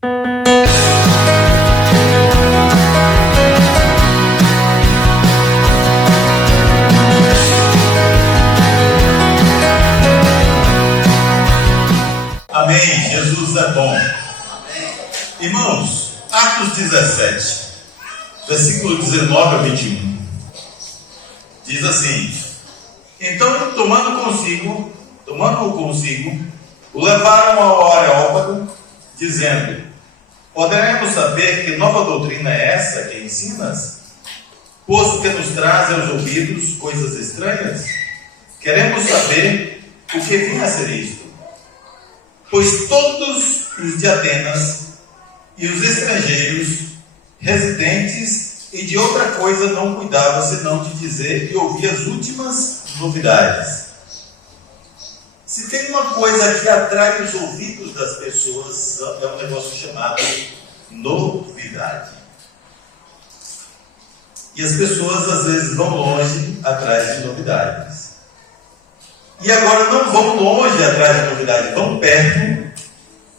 Amém. Jesus é bom. Irmãos, Atos 17, versículo 19 a 21, diz assim: então, tomando-o consigo, o levaram ao Areópago, dizendo: poderemos saber que nova doutrina é essa que ensinas, posto que nos traz aos ouvidos coisas estranhas? Queremos saber o que vinha a ser isto. Pois todos os de Atenas e os estrangeiros, residentes e de outra coisa não cuidavam senão de dizer e ouvir as últimas novidades. Se tem uma coisa que atrai os ouvidos das pessoas, é um negócio chamado novidade. E as pessoas às vezes vão longe atrás de novidades. E agora não vão longe atrás de novidades, vão perto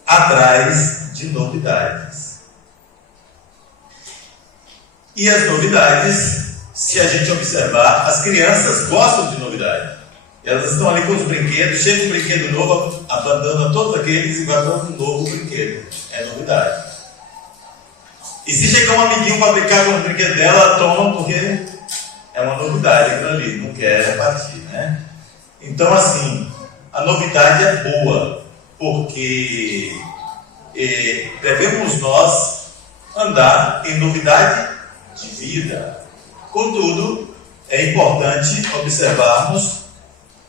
atrás de novidades. E as novidades, se a gente observar, as crianças gostam de novidade. Elas estão ali com os brinquedos, chega um brinquedo novo, abandona todos aqueles e vai para um novo brinquedo. É novidade. E se chegar um amiguinho para brincar com o brinquedo dela, ela toma porque é uma novidade aquilo ali, não quer partir, né? Então, assim, a novidade é boa, porque devemos nós andar em novidade de vida. Contudo, é importante observarmos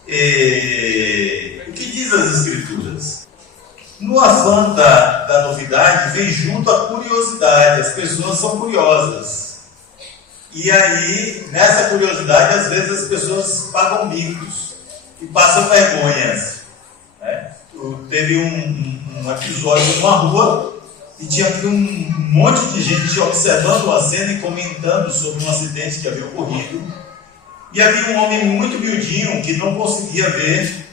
o que diz as Escrituras. No afã da novidade, vem junto a curiosidade. As pessoas são curiosas. E aí, nessa curiosidade, às vezes as pessoas pagam micos e passam vergonhas, né? Teve um episódio numa rua e tinha um monte de gente observando a cena e comentando sobre um acidente que havia ocorrido. E havia um homem muito miudinho que não conseguia ver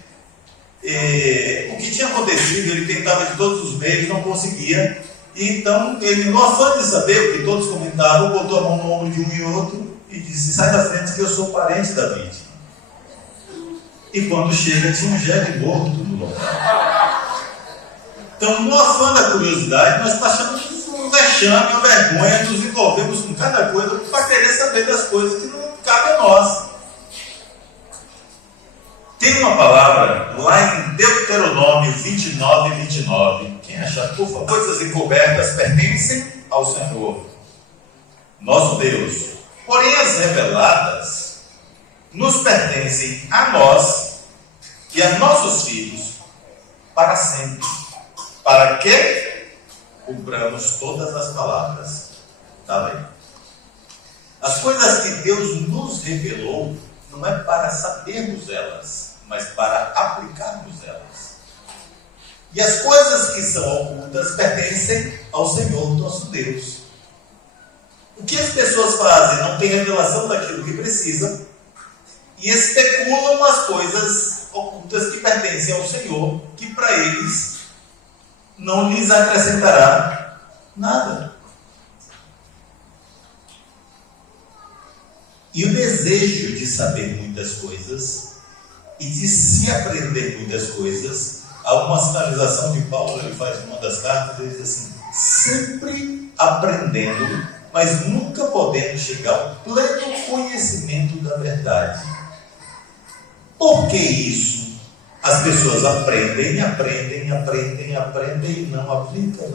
o que tinha acontecido. Ele tentava de todos os meios, não conseguia. E então, ele, no afã de saber o que todos comentavam, botou a mão no ombro de um e outro e disse: sai da frente que eu sou parente da vítima. E quando chega, tinha um jegue morto no local. Então, no afã da curiosidade, nós passamos um vexame, uma vergonha, nos envolvemos com cada coisa para querer saber das coisas que não cabem a nós. Tem uma palavra lá em Deuteronômio 29. Quem achar, por favor, coisas encobertas pertencem ao Senhor, nosso Deus. Porém, as reveladas nos pertencem a nós e a nossos filhos para sempre, para que cumpramos todas as palavras da lei. As coisas que Deus nos revelou não é para sabermos elas, mas para aplicarmos elas. E as coisas que são ocultas pertencem ao Senhor, nosso Deus. O que as pessoas fazem? Não tem revelação daquilo que precisam e especulam as coisas ocultas que pertencem ao Senhor, que para eles não lhes acrescentará nada. E o desejo de saber muitas coisas e de se aprender muitas coisas, há uma sinalização que Paulo ele faz em uma das cartas, ele diz assim: sempre aprendendo, mas nunca podendo chegar ao pleno conhecimento da verdade. Por que isso? As pessoas aprendem e não aplica.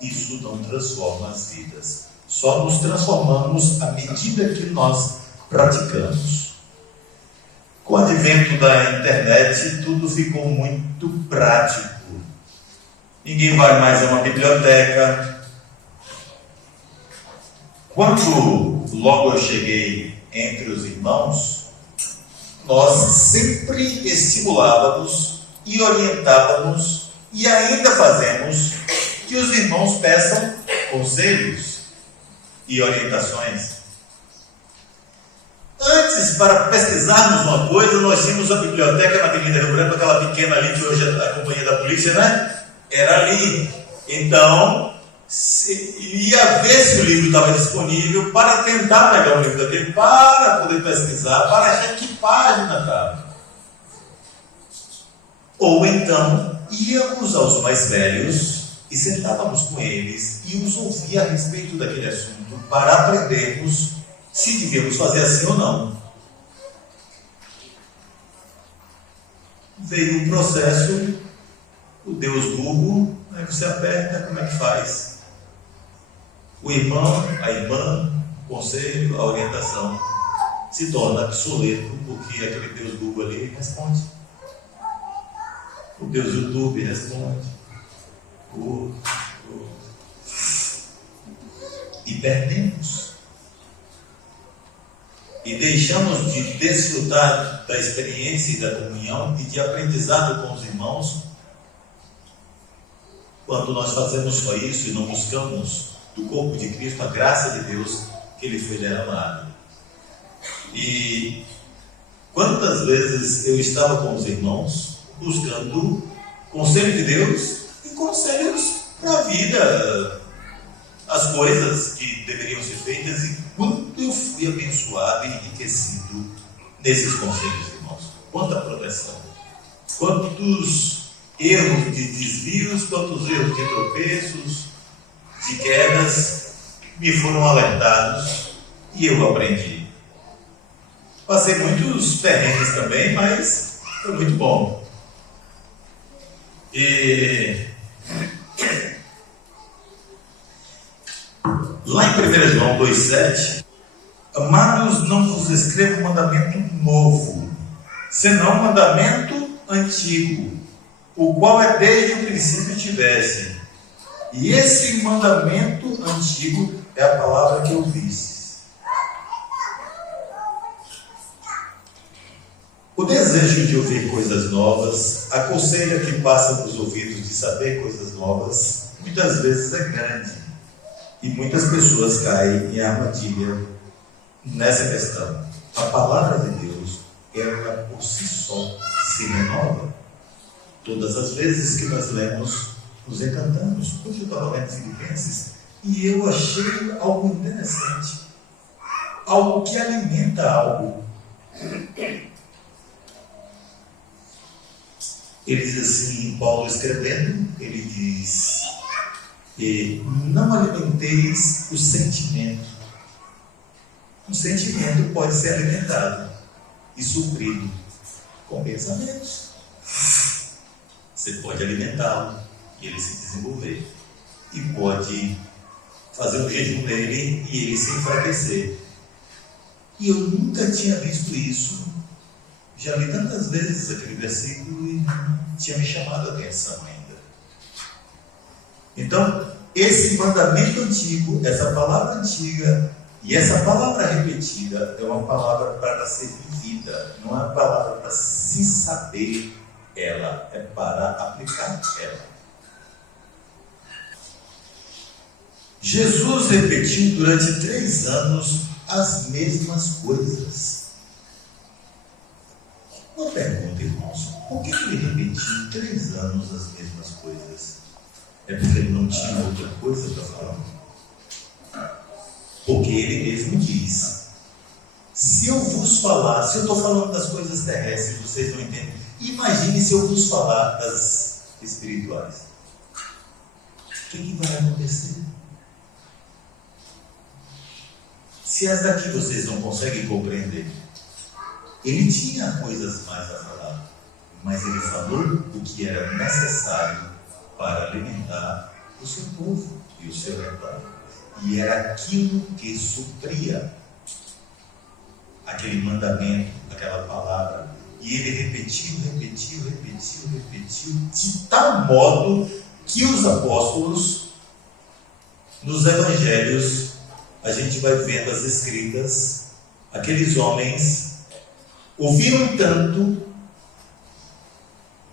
Isso não transforma as vidas. Só nos transformamos à medida que nós praticamos. Com o advento da internet, tudo ficou muito prático. Ninguém vai mais a uma biblioteca. Quando logo eu cheguei entre os irmãos, nós sempre estimulávamos e orientávamos, e ainda fazemos, que os irmãos peçam conselhos e orientações. Antes, para pesquisarmos uma coisa, nós tínhamos a biblioteca na Avenida Rio Branco, aquela pequena ali que hoje é a companhia da polícia, né? era ali. Então, ia ver se o livro estava disponível para tentar pegar o livro daquele, para poder pesquisar, para achar que página estava. Ou então, íamos aos mais velhos e sentávamos com eles e os ouvia a respeito daquele assunto para aprendermos se devíamos fazer assim ou não. Veio um processo, o Deus Google, aí você aperta, como é que faz? O irmão, a irmã, o conselho, a orientação se torna obsoleto, porque aquele Deus Google ali responde. O Deus YouTube responde. E perdemos. E deixamos de desfrutar da experiência e da comunhão e de aprendizado com os irmãos quando nós fazemos só isso e não buscamos do corpo de Cristo a graça de Deus que Ele foi derramado. E quantas vezes eu estava com os irmãos buscando conselho de Deus e conselhos para a vida, as coisas que deveriam ser feitas, e quanto eu fui abençoado e enriquecido nesses conselhos, irmãos. Quanta proteção, quantos erros de desvios, quantos erros de tropeços, de quedas me foram alertados e eu aprendi. Passei muitos perrengues também, mas foi muito bom. E lá em 1 João 2,7, amados, não vos escrevo mandamento novo, senão mandamento antigo, o qual é desde o princípio tivesse. E esse mandamento antigo é a palavra que ouvistes. O desejo de ouvir coisas novas, a coceira que passa nos ouvidos de saber coisas novas, muitas vezes é grande. E muitas pessoas caem em armadilha nessa questão. A palavra de Deus, ela por si só se renova. Todas as vezes que nós lemos, nos encantamos. Hoje eu estava lendo Filipenses e eu achei algo interessante. Algo que alimenta algo. Ele diz assim, Paulo escrevendo, ele diz: não alimenteis o sentimento. Um sentimento pode ser alimentado e suprido com pensamentos. Você pode alimentá-lo e ele se desenvolver. E pode fazer um jejum nele e ele se enfraquecer. E eu nunca tinha visto isso. Já li tantas vezes aquele versículo e não tinha me chamado a atenção ainda. Então, esse mandamento antigo, essa palavra antiga e essa palavra repetida é uma palavra para ser vivida, não é uma palavra para se saber ela, é para aplicar ela. Jesus repetiu durante 3 anos as mesmas coisas. Uma pergunta, irmãos: por que ele repetiu 3 anos as mesmas coisas? É porque ele não tinha outra coisa para falar? Porque ele mesmo diz: se eu vos falar, se eu estou falando das coisas terrestres, vocês não entendem, imagine se eu vos falar das espirituais. O que vai acontecer? Se as daqui vocês não conseguem compreender. Ele tinha coisas mais a falar, mas ele falou o que era necessário para alimentar o seu povo e o seu rebanho. E era aquilo que supria aquele mandamento, aquela palavra. E ele repetiu, de tal modo que os apóstolos, nos evangelhos, a gente vai vendo as escritas, aqueles homens ouviram tanto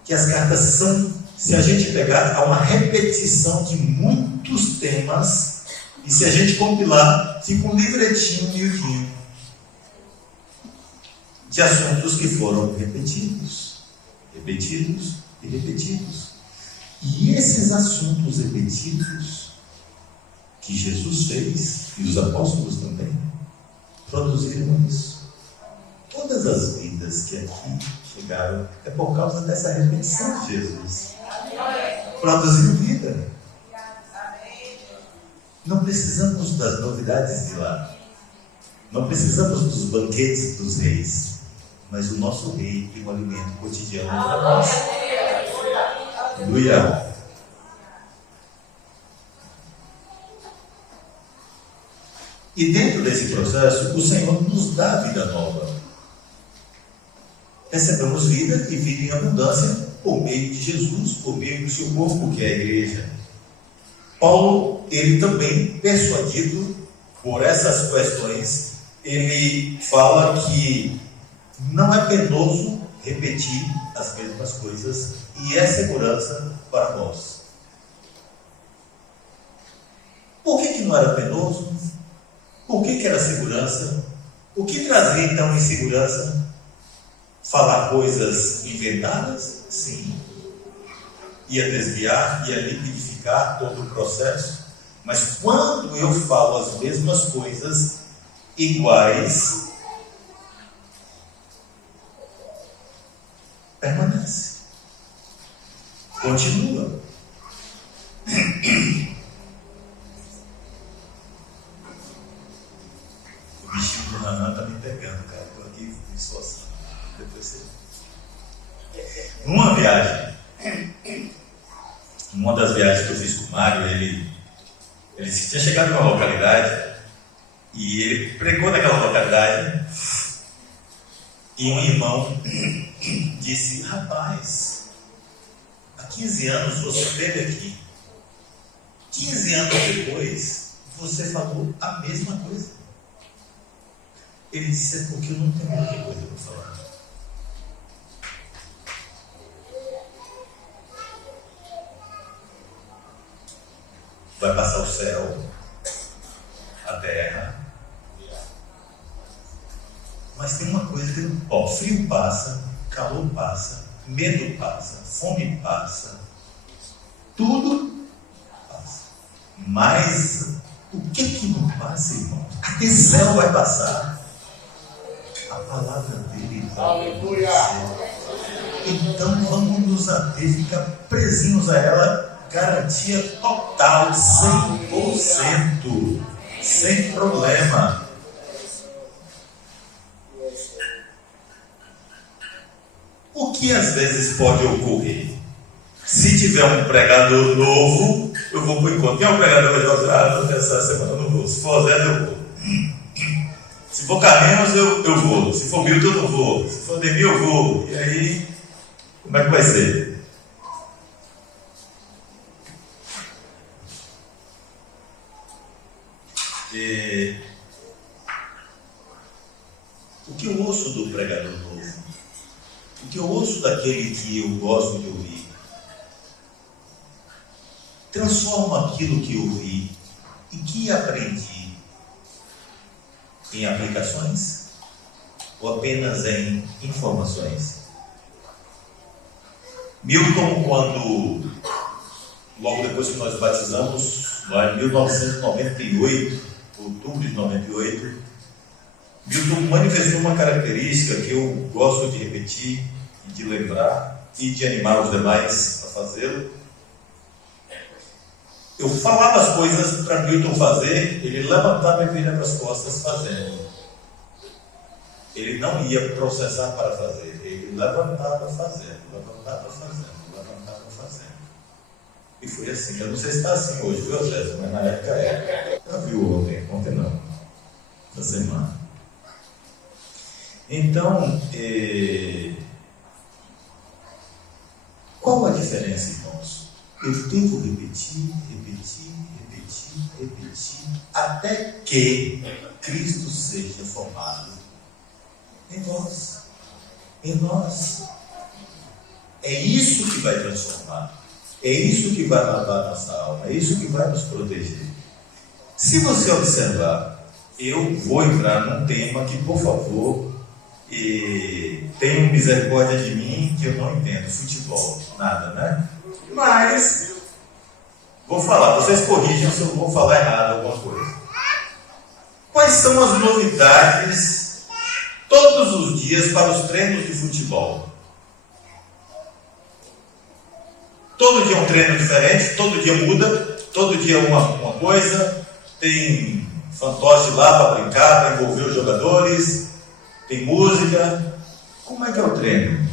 que as cartas são, se a gente pegar, há uma repetição de muitos temas, e se a gente compilar, fica um livretinho miudinho de assuntos que foram repetidos. E esse esses assuntos repetidos que Jesus fez, e os apóstolos também, produziram isso. Todas as vidas que aqui chegaram é por causa dessa repetição de Jesus. Produziu vida. Não precisamos das novidades de lá. Não precisamos dos banquetes dos reis. Mas o nosso rei tem um alimento cotidiano para nós. Aleluia. E dentro desse processo, o Senhor nos dá vida nova. Recebemos vida e vida em abundância por meio de Jesus, por meio do seu corpo, que é a igreja. Paulo, ele também, persuadido por essas questões, ele fala que não é penoso repetir as mesmas coisas e é segurança para nós. Por que não era penoso? Por que era segurança? O que trazia então insegurança? Falar coisas inventadas? Sim. Ia desviar, ia liquidificar todo o processo. Mas quando eu falo as mesmas coisas iguais, permanece. Continua. O bichinho do Nanã está me pegando, cara. Estou aqui me esforçando. Depois você... Numa viagem, uma das viagens que eu fiz com o Mário, ele tinha chegado em uma localidade e ele pregou naquela localidade e um irmão disse: rapaz, há 15 anos você esteve aqui, 15 anos depois você falou a mesma coisa. Ele disse: é porque eu não tenho outra coisa para falar. Vai passar o céu, a terra, mas tem uma coisa que frio passa, calor passa, medo passa, fome passa, tudo passa. Mas o que não passa, irmão? Até céu vai passar. A palavra dele vai acontecer. Então vamos nos ater, ficar presinhos a ela. Garantia total, 100%, sem problema. O que às vezes pode ocorrer? Se tiver um pregador novo, eu vou para o encontro. Quem é um pregador que vai dizer: essa semana eu não vou. Se for Zé, eu vou. Se for Carlinhos, eu vou. Se for Milton, eu não vou. Se for Demi, eu vou. E aí, como é que vai ser? O que eu ouço do pregador novo, o que eu ouço daquele que eu gosto de ouvir, transformo aquilo que eu ouvi e que aprendi em aplicações ou apenas em informações? Milton, quando logo depois que nós batizamos, lá em 1998, outubro de 98, Milton manifestou uma característica que eu gosto de repetir, de lembrar e de animar os demais a fazê-lo. Eu falava as coisas para Milton fazer, ele levantava e virava as costas fazendo. Ele não ia processar para fazer, ele levantava fazendo, levantava fazendo, levantava fazendo. E foi assim. Eu não sei se está assim hoje, viu, Jéssica? Mas na época era. Já viu ontem não, na semana. Então, qual a diferença, irmãos? Eu devo repetir, até que Cristo seja formado em nós. Em nós. É isso que vai transformar. É isso que vai lavar nossa alma. É isso que vai nos proteger. Se você observar, eu vou entrar num tema que, por favor, tenham misericórdia de mim, que eu não entendo futebol, nada, né? Mas Vou falar, vocês corrijam se eu vou falar errado alguma coisa. Quais são as novidades todos os dias para os treinos de futebol? Todo dia é um treino diferente, todo dia muda, todo dia uma coisa. Tem fantoche lá para brincar, para envolver os jogadores, tem música. Como é que é o treino?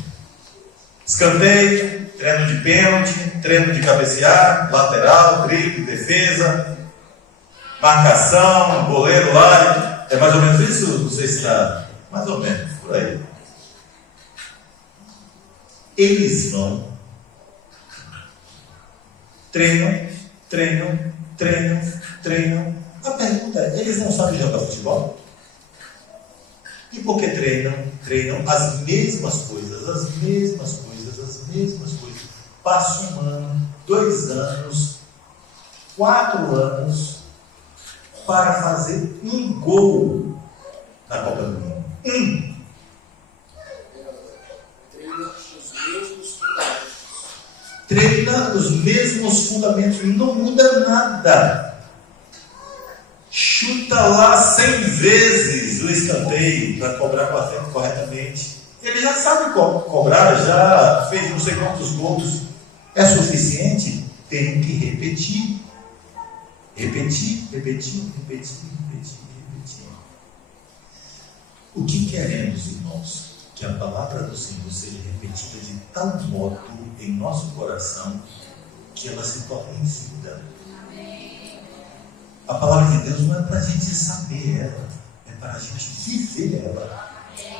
Escanteio, treino de pênalti, treino de cabecear, lateral, drible, defesa, marcação, goleiro lá. É mais ou menos isso? Não sei se está mais ou menos por aí. Eles vão, treinam. A pergunta é, eles não sabem jogar futebol? E por que treinam? Treinam as mesmas coisas. Passa 1 ano, 2 anos, 4 anos para fazer um gol na Copa do Mundo. Treina os mesmos fundamentos, não muda nada. Chuta lá 100 vezes o escanteio para cobrar corretamente. Ele já sabe cobrar, já fez não sei quantos gols. É suficiente? Tem que repetir. Repetir. O que queremos, irmãos? Que a palavra do Senhor seja repetida de tal modo em nosso coração que ela se torne vida. A palavra de Deus não é para a gente saber ela, é para a gente viver ela.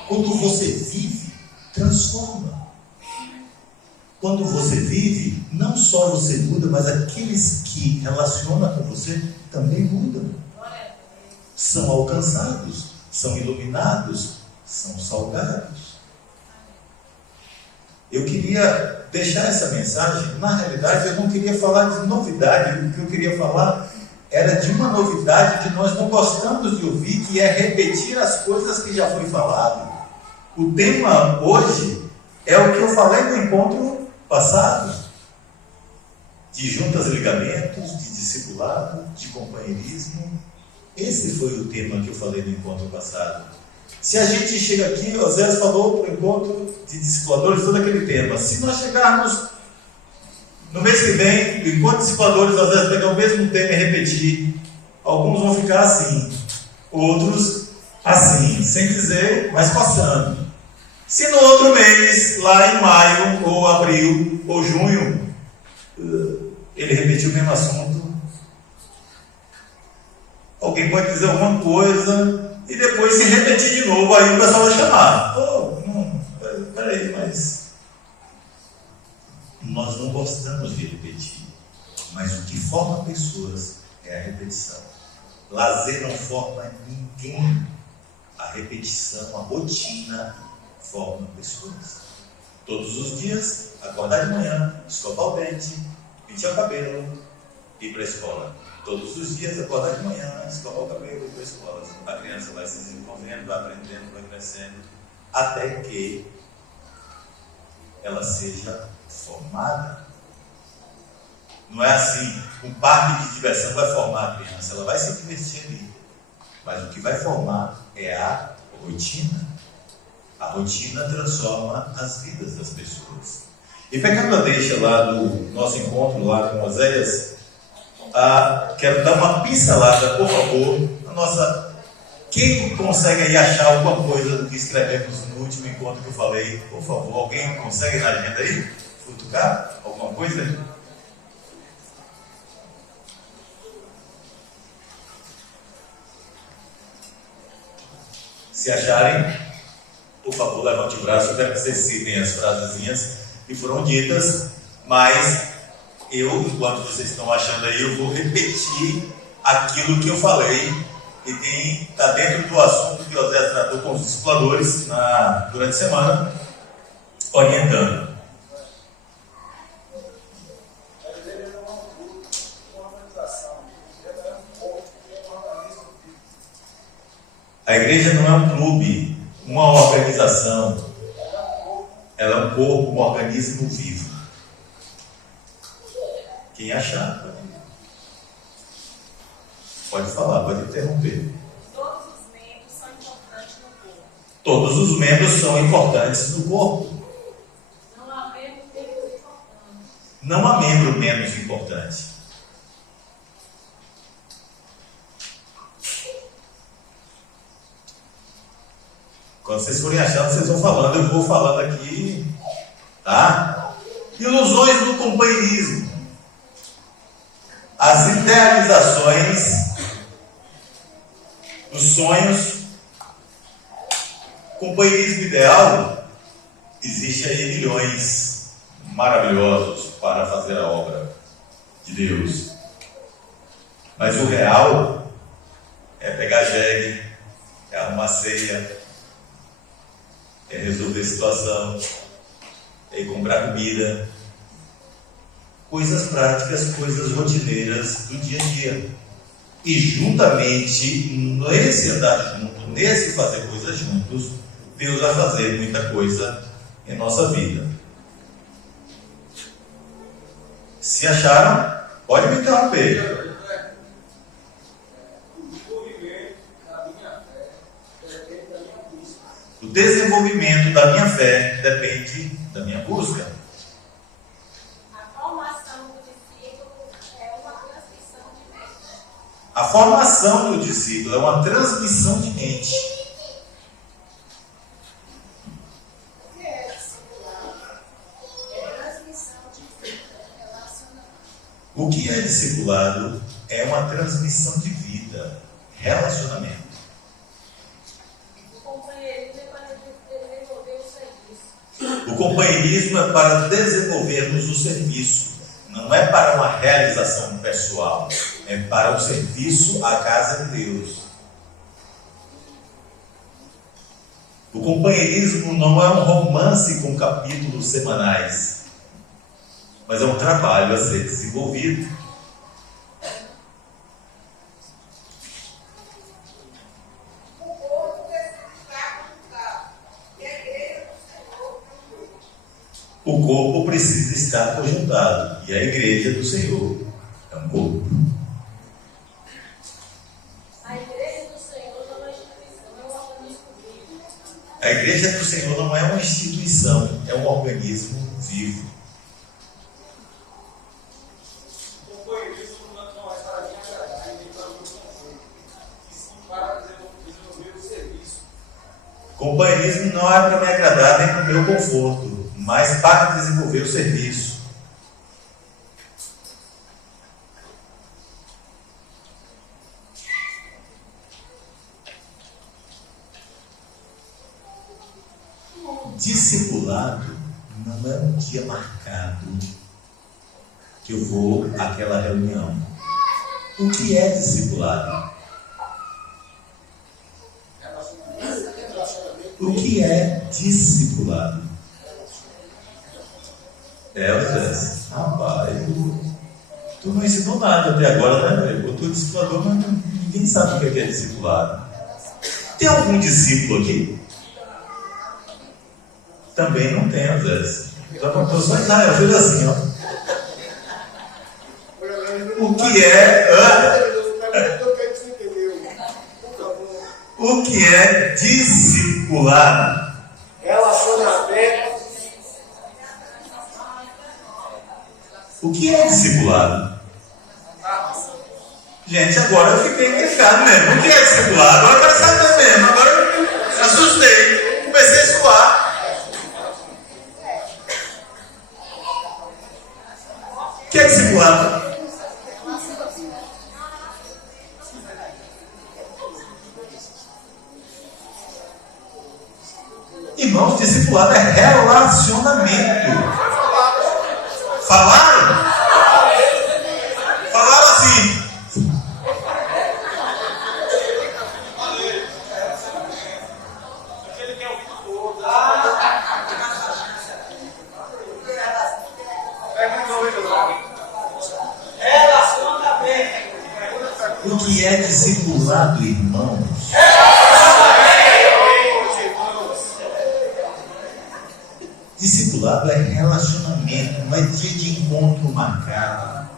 Quando você vive, transforma. Quando você vive, não só você muda, mas aqueles que relacionam com você também mudam. São alcançados, são iluminados, são salgados. Eu queria deixar essa mensagem, na realidade eu não queria falar de novidade, o que eu queria falar era de uma novidade que nós não gostamos de ouvir, que é repetir as coisas que já foi falado. O tema hoje é o que eu falei no encontro passado, de juntas e ligamentos, de discipulado, de companheirismo. Esse foi o tema que eu falei no encontro passado. Se a gente chega aqui, o Zé falou para o encontro de discipuladores, todo aquele tema. Se nós chegarmos no mês que vem, o encontro de discipuladores, às vezes pegar o mesmo tema e repetir, alguns vão ficar assim, outros assim, sem dizer, mas passando. Se no outro mês, lá em maio, ou abril, ou junho, ele repetiu o mesmo assunto, alguém pode dizer alguma coisa e depois se repetir de novo, aí o pessoal vai chamar. Peraí, mas nós não gostamos de repetir, mas o que forma pessoas é a repetição. Lazer não forma ninguém. A repetição, a rotina forma pessoas. Todos os dias, acordar de manhã, escovar o dente, pentear o cabelo, ir para a escola. Todos os dias, acordar de manhã, escovar o cabelo e ir para a escola. A criança vai se desenvolvendo, vai aprendendo, vai crescendo, até que ela seja formada. Não é assim, um parque de diversão vai formar a criança, ela vai se divertir ali. Mas o que vai formar é a rotina. A rotina transforma as vidas das pessoas. E pegando a deixa lá do nosso encontro lá com Oséias, quero dar uma pincelada, por favor, na nossa. Quem consegue aí achar alguma coisa do que escrevemos no último encontro que eu falei? Por favor, alguém consegue na agenda aí? Futucar? Alguma coisa aí? Se acharem, por favor, levante o braço. Eu quero que vocês citem as frasezinhas que foram ditas, mas eu, enquanto vocês estão achando aí, eu vou repetir aquilo que eu falei e está dentro do assunto que o José tratou com os discipuladores durante a semana, orientando. A igreja não é um clube, uma organização. Ela é um corpo, um organismo vivo, Quem achar, pode falar, pode interromper. Todos os membros são importantes no corpo. Todos os membros são importantes no corpo. Não há membro menos importante. Não há membro menos importante. Quando vocês forem achando, vocês vão falando, eu vou falando aqui, tá? Ilusões do companheirismo. As idealizações, os sonhos. Companheirismo ideal, existe aí milhões maravilhosos para fazer a obra de Deus. Mas o real é pegar jegue, é arrumar ceia, é resolver situação, é ir comprar comida, coisas práticas, coisas rotineiras do dia a dia. E juntamente, nesse andar junto, nesse fazer coisas juntos, Deus vai fazer muita coisa em nossa vida. Se acharam, pode me interromper. O desenvolvimento da minha fé depende da minha busca. A formação do discípulo é uma transmissão de mente. A formação do discípulo é uma transmissão de mente. O que é discipulado? É transmissão de vida, relacionamento. O que é discipulado é uma transmissão de vida, relacionamento. O companheirismo é para desenvolver o serviço. O companheirismo é para desenvolvermos o serviço, não é para uma realização pessoal, é para o serviço à casa de Deus. O companheirismo não é um romance com capítulos semanais, mas é um trabalho a ser desenvolvido. O corpo precisa estar conjuntado, e a igreja do Senhor é um corpo. A igreja do Senhor não é instituição, é um organismo vivo. A igreja do Senhor não é uma instituição, é um organismo vivo. O companheirismo não é para mim agradar e nem para o meu conforto, e sim para desenvolver o serviço. Companheirismo não é para me agradar nem para o meu conforto, mas para desenvolver o serviço. Discipulado não é um dia marcado que eu vou àquela reunião. O que é discipulado? O que é discipulado? Zé, rapaz, tu não ensinou nada até agora, né, velho? Eu tô discipulador, mas ninguém sabe o que é discipulado. Tem algum discípulo aqui? Também não tem, Zé. Então, para pessoas, eu fiz assim, ó. O que é. O que é discipulado? Relacionamento. O que é discipulado? Gente, agora eu fiquei intrigado mesmo. O que é discipulado? Agora eu quero saber mesmo. Agora eu assustei. Comecei a suar. O que é discipulado? Irmãos, discipulado é relacionamento. Falaram? Falaram assim. Aquele que é o vídeo todo. Pega de novo, relacionamento. O que é discipulado, irmãos? Discipulado é relacionamento, não é dia de encontro marcado.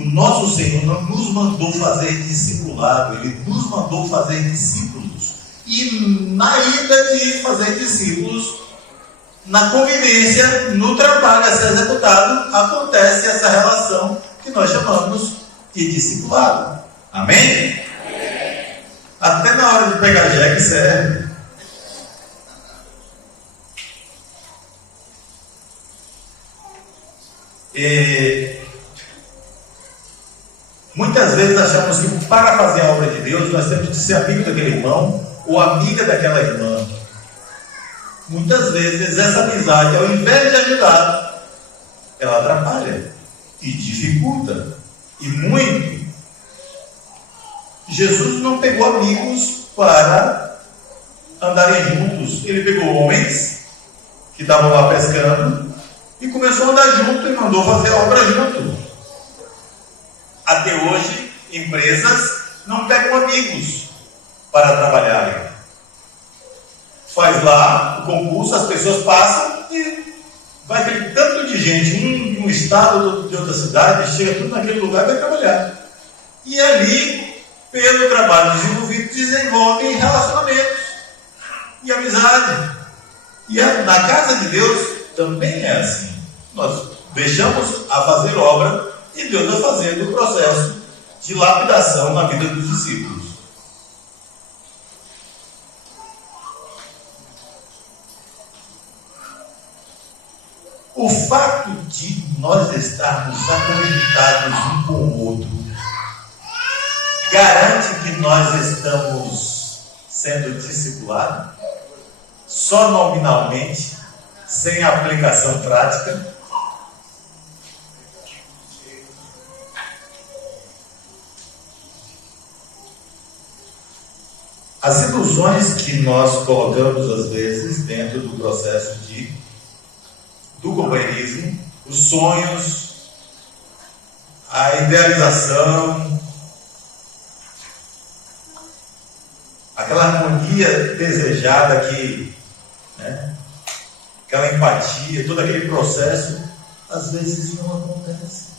o nosso Senhor não nos mandou fazer discipulado, Ele nos mandou fazer discípulos. E na ida de fazer discípulos, na convivência, no trabalho a ser executado, acontece essa relação que nós chamamos de discipulado. Amém? Até na hora de pegar jegue serve. Muitas vezes achamos que para fazer a obra de Deus nós temos que ser amigo daquele irmão ou amiga daquela irmã. Muitas vezes essa amizade, ao invés de ajudar, ela atrapalha e dificulta. E muito. Jesus não pegou amigos para andarem juntos. Ele pegou homens que estavam lá pescando e começou a andar junto e mandou fazer a obra junto. Até hoje, empresas não pegam amigos para trabalharem. Faz lá o concurso, as pessoas passam e vai aquele tanto de gente, de um estado, outro de outra cidade, chega tudo naquele lugar e vai trabalhar. E ali, pelo trabalho desenvolvido, desenvolvem relacionamentos e amizade. E na casa de Deus também é assim. Nós deixamos a fazer obra e Deus vai fazendo o processo de lapidação na vida dos discípulos. O fato de nós estarmos acreditados um com o outro garante que nós estamos sendo discipulados só nominalmente, sem aplicação prática. As ilusões que nós colocamos às vezes dentro do processo do companheirismo, os sonhos, a idealização, aquela harmonia desejada que, aquela empatia, todo aquele processo, às vezes não acontece.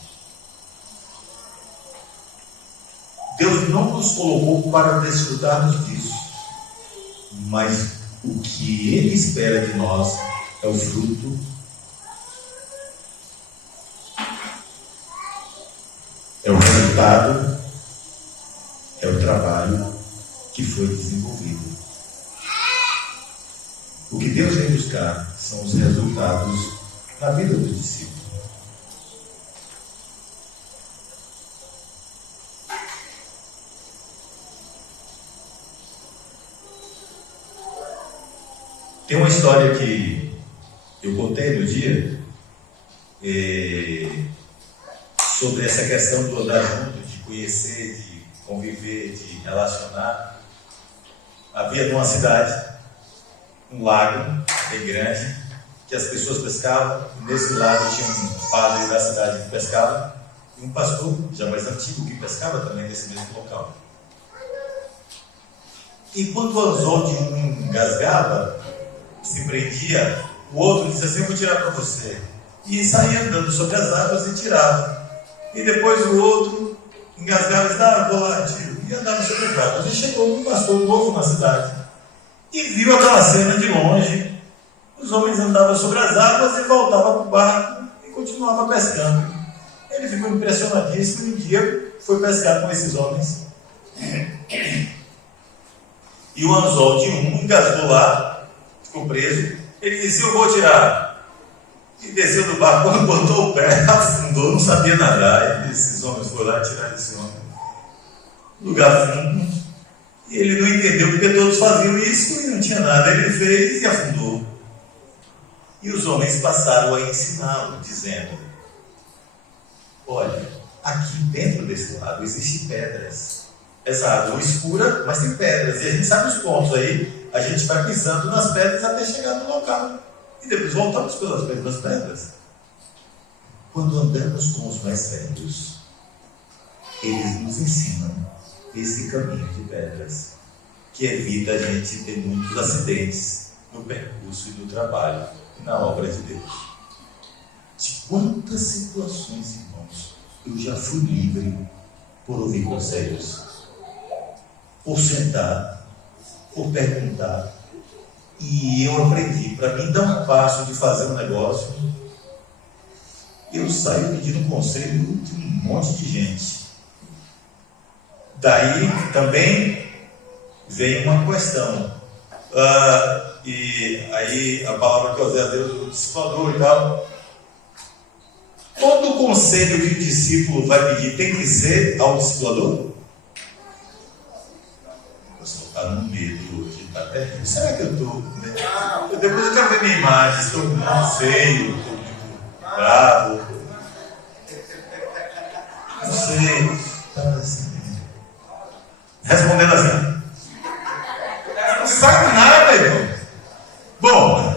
Deus não nos colocou para desfrutarmos disso, mas o que Ele espera de nós é o fruto, é o resultado, é o trabalho que foi desenvolvido. O que Deus vem buscar são os resultados na vida do discípulo. Tem uma história que eu contei no dia sobre essa questão do andar junto, de conhecer, de conviver, de relacionar. Havia numa cidade um lago bem grande que as pessoas pescavam, e nesse lago tinha um padre da cidade que pescava e um pastor já mais antigo que pescava também nesse mesmo local. E quando o anzol de um engasgava, se prendia, o outro dizia assim: eu vou tirar para você. E saía andando sobre as águas e tirava. E depois o outro engasgava e disse: vou lá, tiro. E andava sobre as águas. E chegou um pastor novo na cidade e viu aquela cena de longe. Os homens andavam sobre as águas e voltavam para o barco e continuavam pescando. Ele ficou impressionadíssimo e um dia foi pescar com esses homens. E o anzol de um engasgou lá, ficou preso. Ele disse: eu vou tirar. E desceu do barco, quando botou o pé, afundou, não sabia nadar. E esses homens foram lá tirar esse homem. Lugar fundo. E ele não entendeu porque todos faziam isso e não tinha nada. Ele fez e afundou. E os homens passaram a ensiná-lo, dizendo: olha, aqui dentro desse lago existem pedras. Essa água é escura, mas tem pedras. E a gente sabe os pontos aí. A gente vai pisando nas pedras até chegar no local. E depois voltamos pelas mesmas pedras. Quando andamos com os mais velhos, eles nos ensinam esse caminho de pedras, que evita a gente ter muitos acidentes no percurso e no trabalho e na obra de Deus. De quantas situações, irmãos, eu já fui livre por ouvir conselhos, por sentar, por perguntar. E eu aprendi, para mim dar um passo de fazer um negócio, eu saio pedindo conselho de um monte de gente. Daí também vem uma questão. E aí a palavra que Oséias deu, o discipulador e tal. Todo conselho que o discípulo vai pedir tem que ser ao discipulador? O pessoal está no medo, está perdido. Será que eu estou? Depois eu quero ver minha imagem, estou muito feio, estou muito bravo. Não sei. Assim, respondendo assim. Não sabe nada, irmão. Bom,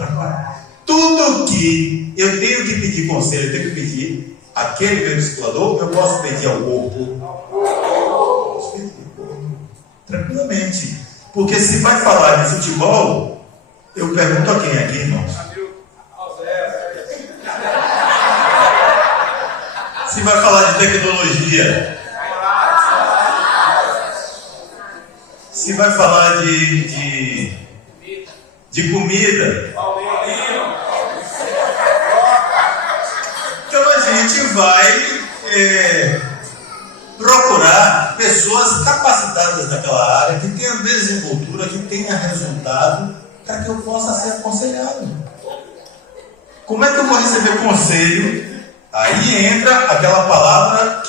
tudo que eu tenho que pedir conselho, eu tenho que pedir aquele meu discipulador, eu posso pedir ao corpo. Posso pedir ao corpo. Tranquilamente. Porque se vai falar de futebol, eu pergunto a quem aqui, irmãos? Se vai falar de tecnologia, se vai falar de comida, então a gente vai procurar pessoas capacitadas naquela área, que tenham desenvoltura, que tenham resultado, para que eu possa ser aconselhado. Como é que eu vou receber conselho? Aí entra aquela palavra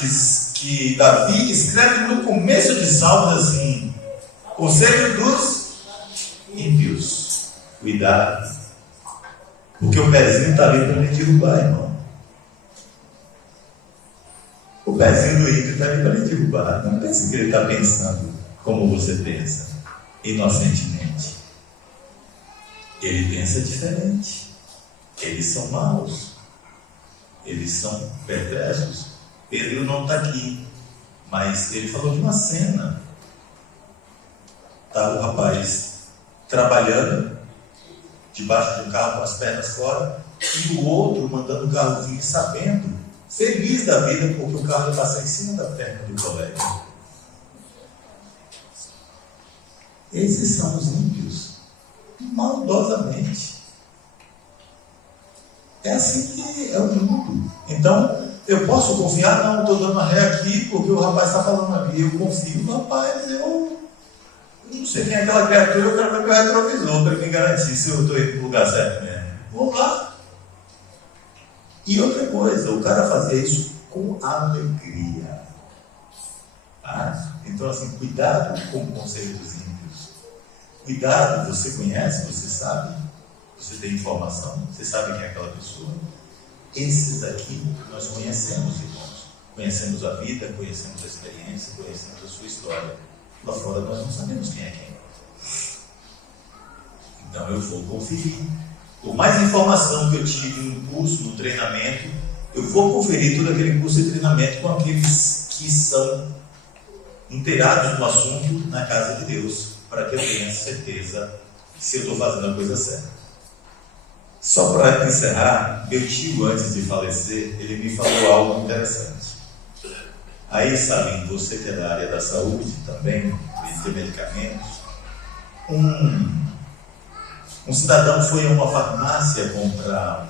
que Davi escreve no começo de Salmos assim: conselho dos ímpios. Cuidado, porque o pezinho está ali para me derrubar, irmão. O pezinho do ímpio está ali para me derrubar. Não pense que ele está pensando como você pensa, inocentemente. Ele pensa diferente. Eles são maus. Eles são perversos. Pedro não está aqui, mas ele falou de uma cena. Está o rapaz trabalhando debaixo de um carro com as pernas fora, e o outro mandando o carro vir, sabendo, feliz da vida, porque o carro ia passar em cima da perna do colega. Esses são os ímpios, maldosamente. É assim que é o mundo. Então, eu posso confiar? Não, estou dando a ré aqui porque o rapaz está falando ali. Eu confio no rapaz, eu não sei quem é aquela criatura, eu quero ver meu retrovisor para me garantir se eu estou indo para o lugar certo mesmo. Vou lá. E outra coisa, o cara fazia isso com alegria. Então, assim, cuidado com o conselho dos ímpios. Cuidado, você conhece, você sabe, você tem informação, você sabe quem é aquela pessoa. Esses aqui nós conhecemos, irmãos. Conhecemos a vida, conhecemos a experiência, conhecemos a sua história. Lá fora nós não sabemos quem é quem. Então eu vou conferir. Por mais informação que eu tive no curso, no treinamento, eu vou conferir todo aquele curso de treinamento com aqueles que são inteirados no assunto na casa de Deus, para que eu tenha certeza se eu estou fazendo a coisa certa. Só para encerrar, meu tio, antes de falecer, ele me falou algo interessante. Aí, sabe, você que é da área da saúde também, de medicamentos, um cidadão foi a uma farmácia comprar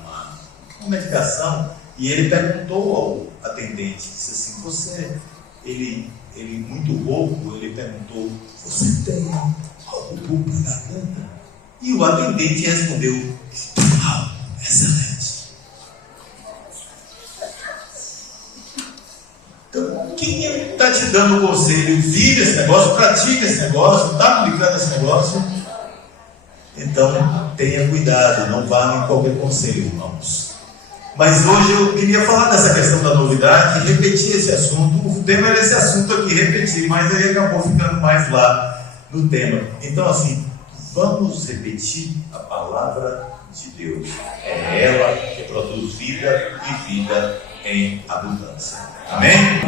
uma medicação e ele perguntou ao atendente, disse assim, ele muito rouco, ele perguntou, você tem algo bom para a garganta? E o atendente respondeu, excelente. Então, quem está te dando o conselho, vive esse negócio, pratica esse negócio, está aplicando esse negócio, então tenha cuidado, não vá em qualquer conselho, irmãos. Mas hoje eu queria falar dessa questão da novidade e repetir esse assunto. O tema era esse assunto aqui, repetir, mas ele acabou ficando mais lá no tema. Então, assim, vamos repetir a palavra de Deus. É ela que produz vida e vida em abundância. Amém?